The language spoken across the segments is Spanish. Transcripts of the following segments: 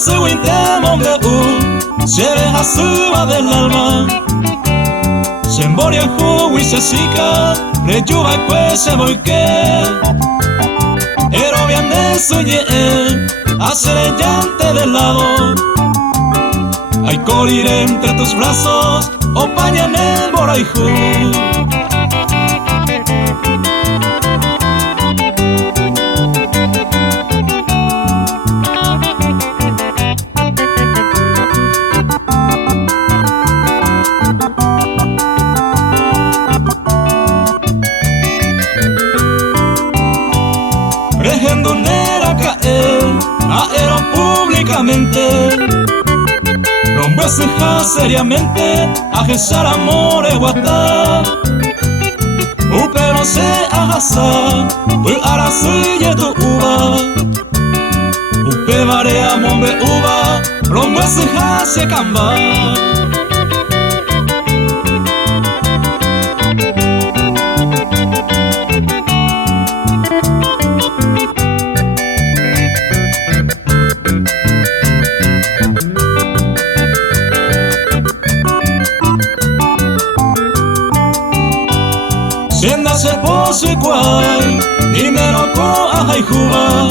Asuintemo de se deja suba del alma. Semboria jugo y se sica, rejuva que se volque. Pero bien de sueñe, hacer llante del lado. Hay corir entre tus brazos, opaña en el boraijú. Regendonera caer, aero públicamente. Rompeseja seriamente, a gesar amore guata. Pero se agasa, ara suye tu uva. Upe barea mombe uva, rompeseja se camba. Sienda se poso igual, ni me loco a jaijuba.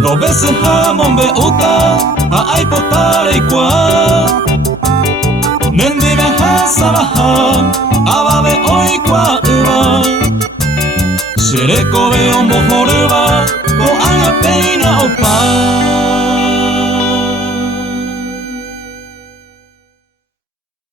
Dos veces jamón be uta, a aipotare igual. Nendi me jasa baja, ababe hoy qua uva. Sereko veo mojoruba, ko anga peina opa.